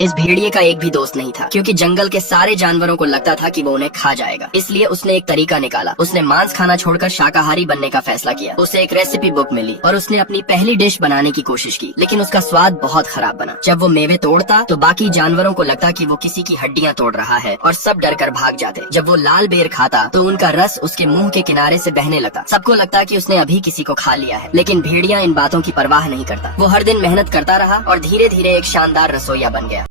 इस भेड़िए का एक भी दोस्त नहीं था, क्योंकि जंगल के सारे जानवरों को लगता था कि वो उन्हें खा जाएगा। इसलिए उसने एक तरीका निकाला। उसने मांस खाना छोड़कर शाकाहारी बनने का फैसला किया। उसे एक रेसिपी बुक मिली और उसने अपनी पहली डिश बनाने की कोशिश की, लेकिन उसका स्वाद बहुत खराब बना। जब वो मेवे तोड़ता तो बाकी जानवरों को लगता कि वो किसी की हड्डियां तोड़ रहा है और सब डर कर भाग जाते। जब वो लाल बेर खाता तो उनका रस उसके मुंह के किनारे से बहने लगा। सबको लगता कि उसने अभी किसी को खा लिया है, लेकिन भेड़िया इन बातों की परवाह नहीं करता। वो हर दिन मेहनत करता रहा और धीरे धीरे एक शानदार रसोइया बन गया।